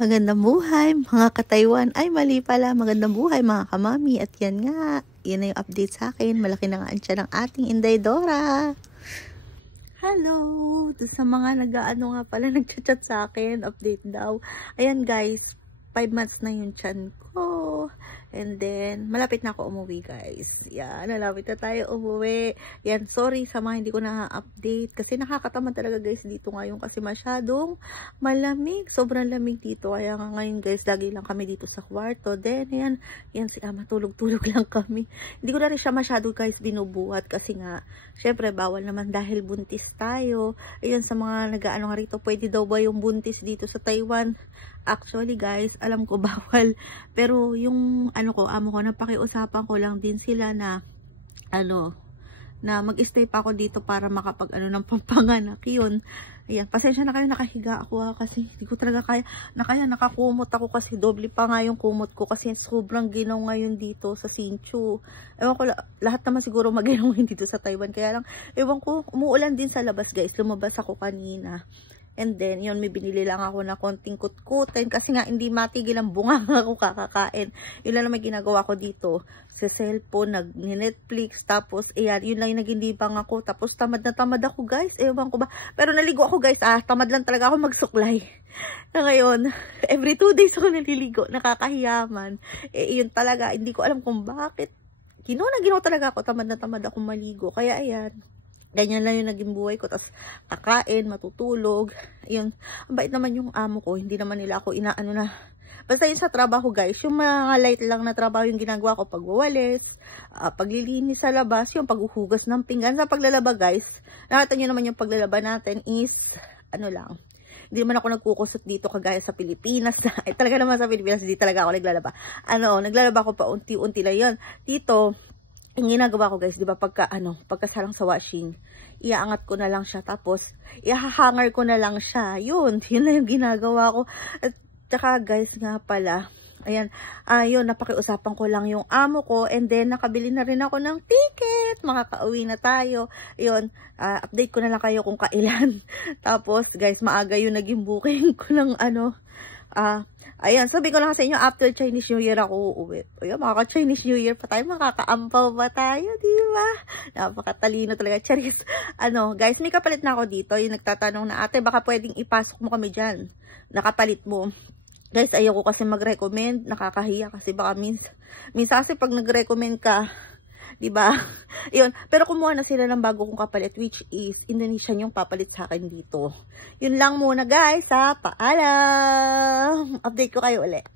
Magandang buhay mga ka-Taiwan. Ay mali pala, magandang buhay mga kamami. At yan nga, yun na yung update sa akin. Malaki na nga ang tiyan ng ating Inday Dora. Hello! Doon sa mga nag-ano nga pala, nag-chat sa akin, update daw. Ayan guys, 5 months na yung tiyan ko. And then, malapit na ako umuwi guys. Yan, malapit na tayo umuwi. Yan, sorry sa mga hindi ko na-update. Kasi nakakatamad talaga guys dito ngayon kasi masyadong malamig. Sobrang lamig dito. Kaya nga ngayon guys, lagi lang kami dito sa kwarto. Then, yan si Ama, tulog-tulog lang kami. Hindi ko na rin siya masyado guys binubuhat. Kasi nga, syempre bawal naman dahil buntis tayo. Ayun, sa mga nag-ano nga rito, pwede daw ba yung buntis dito sa Taiwan? Actually guys, alam ko bawal. Pero yung amo ko, napakiusapan ko lang din sila na na mag-stay pa ako dito para makapag ng pampanganak yun. Ayan, pasensya na kayo, nakahiga ako kasi hindi ko talaga kaya, nakakumot ako kasi doble pa nga yung kumot ko kasi sobrang ginaw ngayon dito sa Hsinchu. Ewan ko, lahat naman siguro maginaw dito sa Taiwan, kaya lang, ewan ko, umuulan din sa labas guys, lumabas ako kanina. And then, yun, may binili lang ako na konting kutkutin kasi nga hindi matigil ang bunga ako kakakain. Yun lang naman ginagawa ko dito. Sa cellphone, nag-Netflix, tapos, ayan, yun lang yung naging libang ako. Tapos, tamad na tamad ako, guys. Ewan ko ba. Pero naligo ako, guys. Tamad lang talaga ako magsuklay. Na ngayon, every 2 days ako naliligo. Nakakahiyaman. Yun talaga, hindi ko alam kung bakit. Ginaw talaga ako. Tamad na tamad ako maligo. Kaya, ayan. Ganyan lang yung naging buhay ko. Tapos kakain, matutulog. Ayun. Ang bait naman yung amo ko. Hindi naman nila ako inaano na. Basta yun sa trabaho guys. Yung mga light lang na trabaho yung ginagawa ko. Pagwawalis, paglilinis sa labas, yung paghuhugas ng pinggan. Sa paglalaba guys. Nakita nyo naman yung paglalaba natin is lang. Hindi naman ako nagkukusot dito kagaya sa Pilipinas. Talaga naman sa Pilipinas, hindi talaga ako naglalaba. Naglalaba ko pa unti-unti lang yun. Dito, yung ginagawa ko guys, di ba, pagkasalang sa washing, iaangat ko na lang siya, tapos ihahanger ko na lang siya. Yun lang yung ginagawa ko. At saka guys nga pala, ayan, yun, napakiusapan ko lang yung amo ko, and then nakabili na rin ako ng ticket, makakauwi na tayo. Yun, update ko na lang kayo kung kailan. Tapos guys, maaga yung naging booking ko ng ayan, sabi ko lang sa inyo, after Chinese New Year ako uuwi. Ayan, makaka-Chinese New Year pa tayo, makakaampaw ba tayo, diba? Napakatalino talaga, charis. Guys, may kapalit na ako dito. Yung nagtatanong na, ate, baka pwedeng ipasok mo kami dyan. Nakapalit mo. Guys, ayoko kasi mag-recommend, nakakahiya kasi baka minsan kasi pag nag-recommend ka, diba? Yun. Pero kumuha na sila ng bago kong kapalit, which is Indonesian yung papalit sa akin dito. Yun lang muna guys, ha? Paalam! Update ko kayo ulit.